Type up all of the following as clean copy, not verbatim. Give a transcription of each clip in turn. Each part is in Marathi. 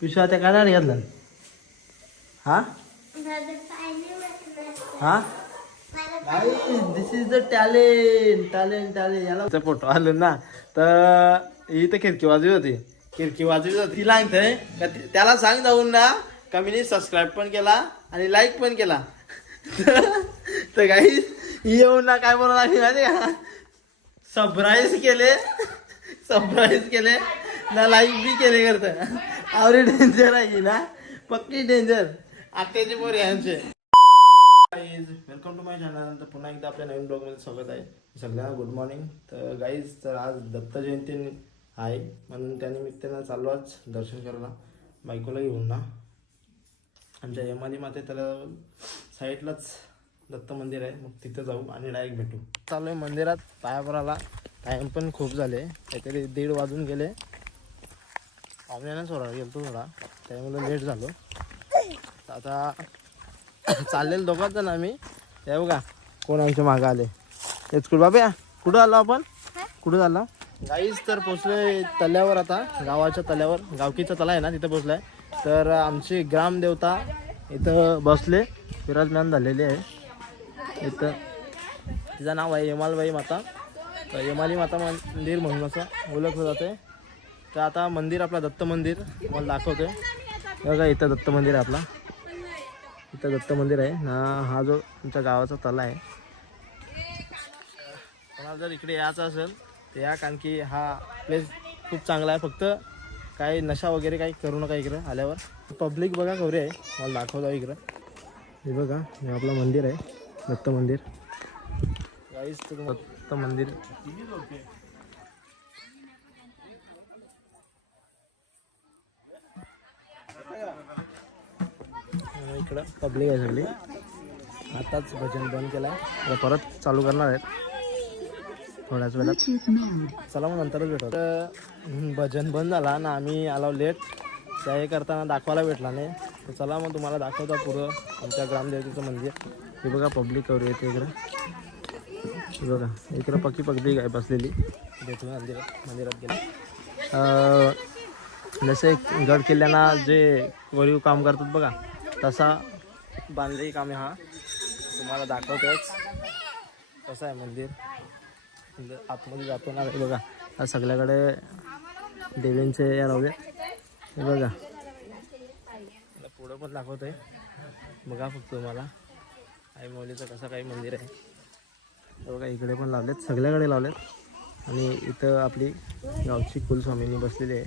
पिशव्या त्या काय नाही घातलं हा हा this is the talent talent talent याला फोटो आलो ना तर ही तर खिडकी वाजवी होती तिला सांगतंय त्याला सांग जाऊन ना का मी सबस्क्राईब पण केला आणि लाईक पण केला तर काही येऊन ना काय बोलणार माहिती का सरप्राईज केले ना लाईक बी केले करतं आवडी डेंजर आहे ना पक्की डेंजर आत्याची पोर यांचे वेलकम टू माय चॅनल. तर पुन्हा एकदा आपल्या नवीन ब्लॉगमध्ये स्वागत आहे. सगळ्यांना गुड मॉर्निंग. तर गाईज तर आज दत्त जयंती आहे म्हणून त्यानिमित्तानं चाललो आज दर्शन करायला बायकोला घेऊन ना आमच्या यमाली माते त्याला साईडलाच दत्त मंदिर आहे मग तिथं जाऊ आणि डायरेक्ट भेटू. चालू आहे मंदिरात पाया पडायला. टाईम पण खूप झाले काहीतरी 1:30 वाजून गेले. पाहुण्यानं सोडा गेलो थोडा त्यामुळे लेट झालो. आता चाललेलं दोघांच जण आम्ही ते बघा कोण आमच्या मागं आले तेच कुठं बाबा कुठं आलो आपण कुठं झाला गाईज तर पोचलोय तल्यावर आता गावाच्या तल्यावर गावकीचा तला आहे ना तिथं पोचलाय. तर आमची ग्रामदेवता इथं बसले विराजमान झालेली आहे. इथं तिचं नाव आहे यमालबाई माता. तर यमाली माता मंदिर म्हणून असं ओळखलं जाते. तर आता मंदिर आपला दत्त मंदिर मला दाखवतोय बघा इथं दत्त मंदिर आहे आपला. इथं दत्त मंदिर आहे ना. हा जो तुमच्या गावाचा तला आहे कोणाला जर इकडे यायचं असेल तर या कारण की हा प्लेस खूप चांगला आहे. फक्त काही नशा वगैरे काही करू नका इकडं आल्यावर. पब्लिक बघा गौरी आहे मला दाखवतो इकडं. हे बघा हे आपलं मंदिर आहे दत्त मंदिर. गाईस दत्त मंदिर इकडं पब्लिक आहे सगळी. आताच भजन बंद केलं आहे परत चालू करणार आहेत थोड्याच वेळात. चला मग नंतरच भेटू. तर भजन बंद झाला ना आम्ही आलो लेट त्या हे करताना दाखवायला भेटला नाही. तर चला मग तुम्हाला दाखवता पुरं आमच्या ग्रामदेवतेचं मंदिर. हे बघा पब्लिक करू येते इकडं. हे बघा इकडं पक्की पब्लिक आहे बसलेली. भेटून मंदिरात गेला. जसे गड किल्ल्यांना जे वरीव काम करतात बघा तसा बांधलेली कामे हा तुम्हाला दाखवतोच. कसं आहे मंदिर आतमध्ये जातो ना बघा हा सगळ्याकडे देवींचे या लावले. हे बघा पुढं पण दाखवतोय बघा फक्त तुम्हाला आई मौलीचं कसं काही मंदिर आहे. हे बघा इकडे पण लावलेत सगळ्याकडे लावलेत. आणि इथं आपली गावची कुलस्वामिनी बसलेली आहे.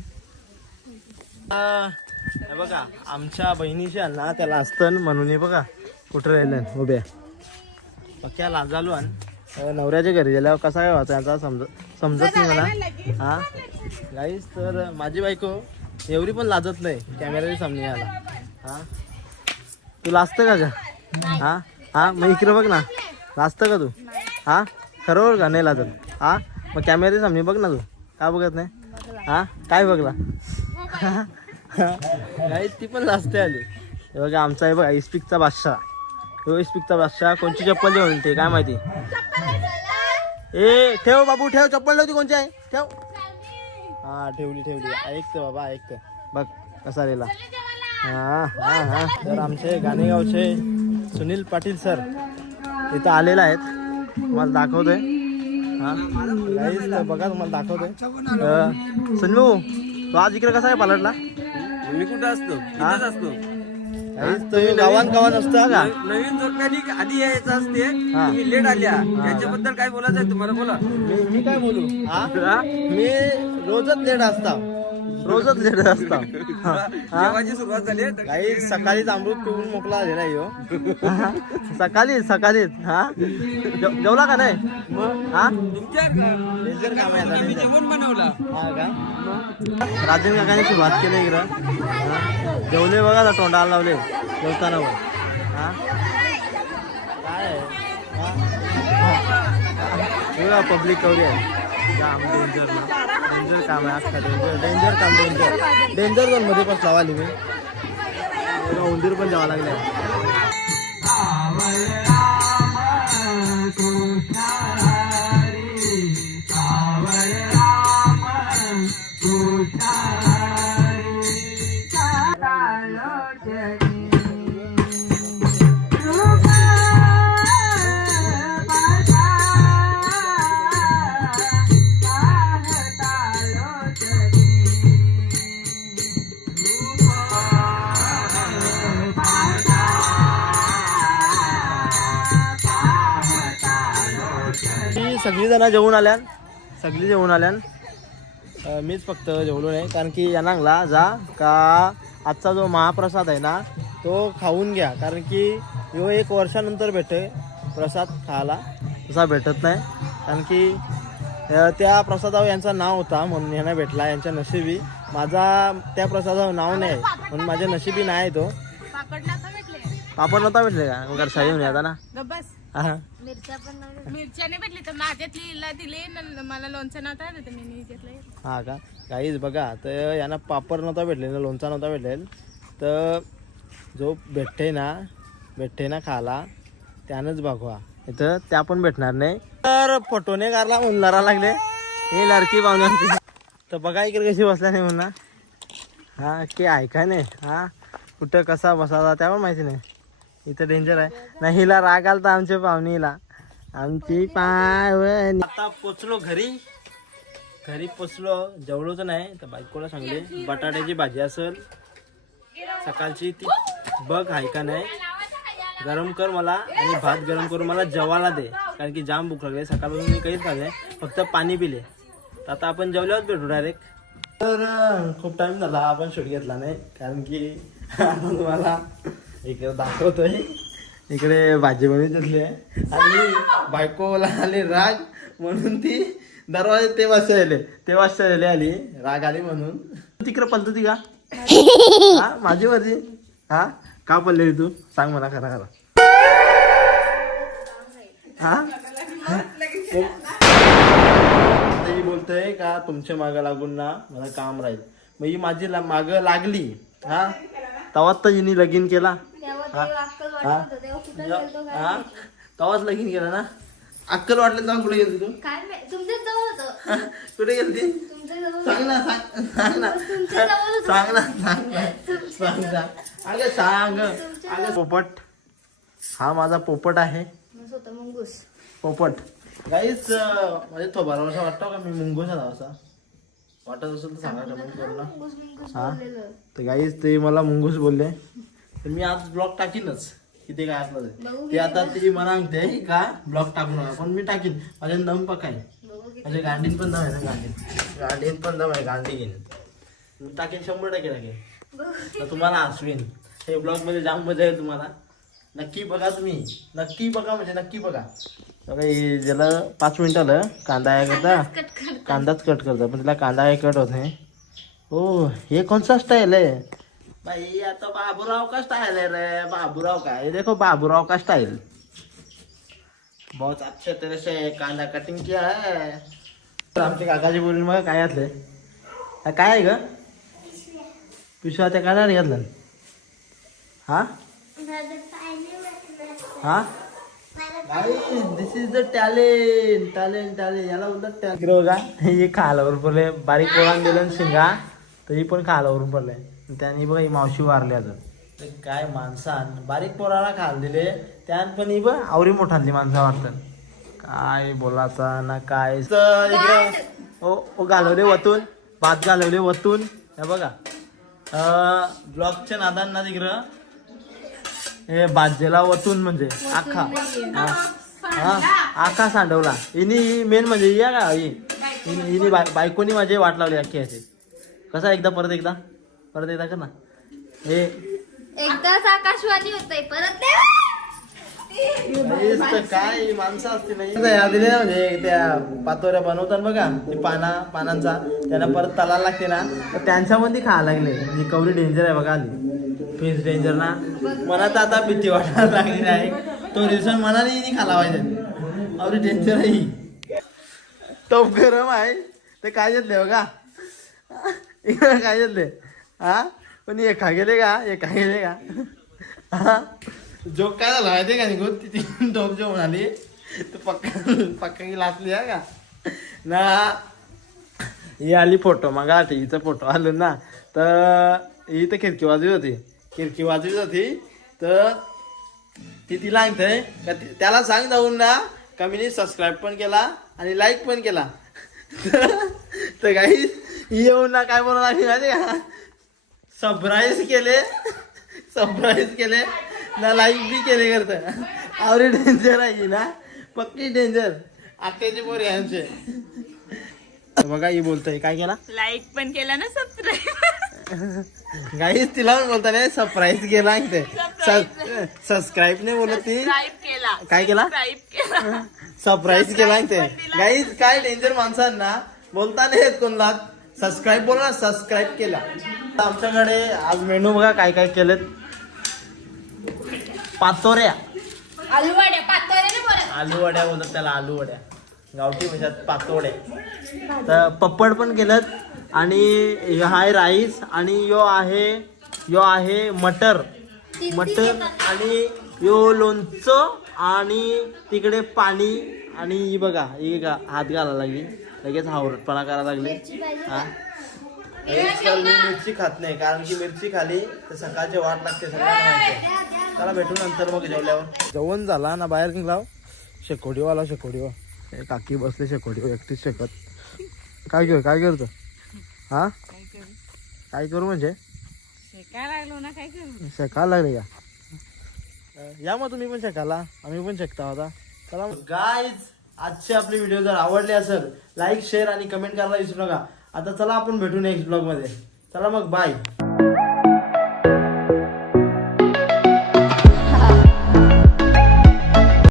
हे बघा आमच्या बहिणीशी आल ना त्याला असतं म्हणून हे बघा कुठं राहिलं उभ्या पक्क्या लाजालो. आणि नवऱ्याच्या घरी गेल्यावर कसा काय व्हायचा याचा समजत नाही मला. हा गाईस तर माझी बायको एवढी पण लाजत नाही कॅमेऱ्याच्या सामने यायला. हा तू लाजतं का हा हा मग इकडे बघ ना लाजतं का तू हा खरोबर का नाही लाजत. हा मग कॅमेऱ्याच्या सामने बघ ना तू का बघत नाही. हा काय बघला काही ती पण लाजते आली. हे बघा आमचा आहे बघा इस्पिकचा बादशाह. इस्पिकचा बादशाह कोणची चप्पल देऊन ते काय माहिती. ए ठेव बाबू ठेव चप्पल नव्हती कोणची आहे ठेव. हा ठेवली ऐकतं बाबा ऐकतं बघ कसा रेला. हा हा हा तर आमचे गाणेगावचे सुनील पाटील सर इथं आलेले आहेत मला दाखवतोय. हा बघा तुम्हाला दाखवतोय. सुनील भाऊ तो आज इकडे कसा आहे पालटला. मी कुठं असतो तुम्ही गावान असता का नवीन जोडप्यानी आधी यायचं असते. तुम्ही लेट आल्या याच्याबद्दल काय बोलायचं आहे तुम्हाला बोला. मी काय बोलू मी रोजच लेट असता. जेवायची सुरुवात झाली काही सकाळीच अमृत पिऊन मोकळा आलेला आहे सकाळीच हा जेवला का नाही हा डेंजर काम आहे. मी जेवण बनवला हा का राजन काकाने सुरुवात केली इकडं. जेवले बघा तोंडाला लावले जेवताना पण. हा काय आहे पब्लिक कवरी आहे काम डेंजर काम आहे. अख्खा डेंजर झोन मध्ये पण लावा मी उंदीर पण जावं लागले. सगळी जण जेवून आल्यान सगळी जेवून आल्यान मीच फक्त जेवलो नाही कारण की यांना जा का आजचा जो महाप्रसाद आहे ना तो खाऊन घ्या कारण की ह्यो 1 वर्षानंतर भेटे प्रसाद खायला तसा भेटत नाही कारण की त्या प्रसादावर यांचं नाव होता म्हणून यांना भेटला यांच्या नशिबी माझा त्या प्रसादावर नाव नाही म्हणून माझ्या नशिबी नाही तो पापड नव्हता भेटले का मग शाही होऊन आता ना हा मिरच्याने भेटली तर माझ्यातली दिली मला लोणचं नव्हता मी घेतलंय हा का काहीच बघा तर यांना पापड नव्हता भेटले ना लोणचा नव्हता भेटलेल तर जो भेटते ना खाला त्यानंच बघवा इथं त्या पण भेटणार नाही तर फोटोने कारला म्हणणारा लागले हे लाडकी पाहुण्या तर बघा इकडे कशी बसल्या नाही म्हणणार हा की ऐकाय नाही हा कुठं कसा बसायचा त्या पण माहिती नाही इथं डेंजर आहे नाही हिला राग आलता आमच्या पाहुणीला आमची पाय आता पोचलो घरी पोचलो जेवलोच नाही तर बायकोला सांगले बटाट्याची भाजी असेल सकाळची ती बघ आहे का नाही गरम कर मला आणि भात गरम करून मला जेवायला दे कारण की जाम भूक लागली सकाळपासून मी काहीच खाल्ले फक्त पाणी पिले तर आता आपण जेवल्यावर भेटू डायरेक्ट तर खूप टाइम झाला आपण शूट घेतला नाही कारण की आपण तुम्हाला इकडे दाखवतोय इकडे भाजी बनवून घेतली आहे आणि बायकोला आले राग म्हणून ती दरवाजे ते वाजता आली राग आली म्हणून तिकडे पलतो ती का हा माझी मर्जी हा का पडलेली तू सांग मला खरा हा बोलतोय का तुमच्या मागं लागून ना मला काम राहील मग ही माझी माग लागली हा तवाच तर हिने लगीन केला तवाच लगीन केला ना अक्कल वाटलं तेव्हा कुठे गेली तू कुठे गेली सांग ना अगं सांग अगं पोपट हा माझा पोपट आहे पोपट काहीच म्हणजे तो भरवसा वाटतो का मी मुंगूस आहे असा वाटत असेल तर सांगा कमेंट करू ना हा तर काहीच ते मला मुंगूस बोलले तर मी आज ब्लॉग टाकीनच की ते काय असलं ते आता ती मला सांगते का ब्लॉग टाकू नका पण मी टाकीन माझ्या दम पकाय म्हणजे गांडीन पण दम आहे ना गांडीन पण दम आहे गांडी घेईन मी टाकेन 100% टाकेन तर तुम्हाला हसवीन हे ब्लॉग मध्ये जाम मजा येईल तुम्हाला नक्की बघा तुम्ही नक्की बघा म्हणजे नक्की बघा हे ज्याला 5 मिनिट आलं कांदा आहे करता कांदाच कट करता पण त्याला कांदा आहे कट होत नाही हो हे कोणसा स्टाईल आहे भाई आता बाबूराव का स्टाइल है रे बाबूराव का ये देखो बाबूराव का स्टाइल बहुत अच्छे तरह से कांदा कटिंग किया है तर आमच्या काकाची बोलून मग काय घातलंय काय आहे ग पिशवा त्या कांदा घातलं हा हा दिस इज द टॅलेंट याला बोलतात टॅलेंट बघा हे खालावरून पडले बारीक पोळान दिलं शिंगा तर ही पण खालावरून पडलंय त्यांनी बघा ही मावशी वारली अजून काय माणसान बारीक पोराला खाल दिले त्यात पण ही बघ आवरी मोठाली माणसं वाटतात काय बोलाचा ना काय इकडे घालवले वतून भात घालवले वतून हे बघा ब्लॉकच्या नादांना तिकडं हे भाजेला वतून म्हणजे आखा आखा सांडवला हिनी मेन म्हणजे या का हिनी बायकोनी माझे वाट लावली अख्खी असे कसा एकदा परत एकदा कर ना हे एकदाच आकाशवाणी होतंय परत काय माणसं असते नाही म्हणजे त्या पातोऱ्या बनवतात बघा ते पानांचा त्यांना परत तलाला लागते ना तर त्यांच्यामध्ये खायला लागले म्हणजे कवरी डेंजर आहे बघा आली फिश डेंजर ना मनात आता भीती वाटायला लागली आहे तो रिसन मनाने खाला पाहिजे अवरी डेंजर आहे टोप गरम आहे ते काय घेतले बघा इकडे काय घेतले हा पण हे खा गेले का हा जोक काय झाला माहिती का निघून ती टोप जो म्हणाली तर पक्का लाचली आहे का ना ही आली फोटो मग हिचा फोटो आलो ना तर ही तर खिडकी वाजवी होती तर ती तिला सांगते का त्याला सांग जाऊन ना का मी सबस्क्राईब पण केला आणि लाईक पण केला तर काही ही येऊन ना काय बोलायला लागली माहिती का सरप्राईज केले ना लाईक बी केले करतं आवरी डेंजर आहे ना पक्की डेंजर आत्याची पोरी यांचे बघा ही बोलतोय काय केला लाईक पण केला ना सबस्क्राईब गाईस तिला पण बोलता नाही सरप्राईज केला ते सबस्क्राईब नाही बोलत ती केला काय केला सरप्राईज केला ते गाईस काय डेंजर माणसांना बोलता नाही येत कोणला सबस्क्राईब बोला सबस्क्राईब केला आमच्याकडे आज मेनू बघा काय काय केलेत पातोऱ्या आलू वड्या पातळ बोलत आलू वड्या बोलतात त्याला आलू वड्या गावठी भाषात पातोड्या तर पप्पड पण केलेत आणि हाय राईस आणि यो आहे मटर आणि यो लोणचं आणि तिकडे पाणी आणि ही बघा ही हात घालायला लागली लगेच हावरटपणा करायला लागली हा मी मिरची खात नाही कारण की मिरची खाली तर सकाळची वाट लागते सगळ्यांना माहिती त्याला भेटू नंतर मग जेवल्यावर जेवण झाला ना बाहेर निघला शेकोडीवाला शेकोडीवर काकी बसले शेकोडीवर एकटीच शेकत काय करतो हा काय करू म्हणजे शेकायला लागलो ना काय करू शेकायला लागले का या मग तुम्ही पण शेकायला आम्ही पण शेकता होता चला गाईज आजची आपली व्हिडिओ जर आवडली असेल लाईक शेअर आणि कमेंट करायला विसरू नका आता चला आपण भेटू नेक्स्ट ब्लॉग मध्ये चला मग बाय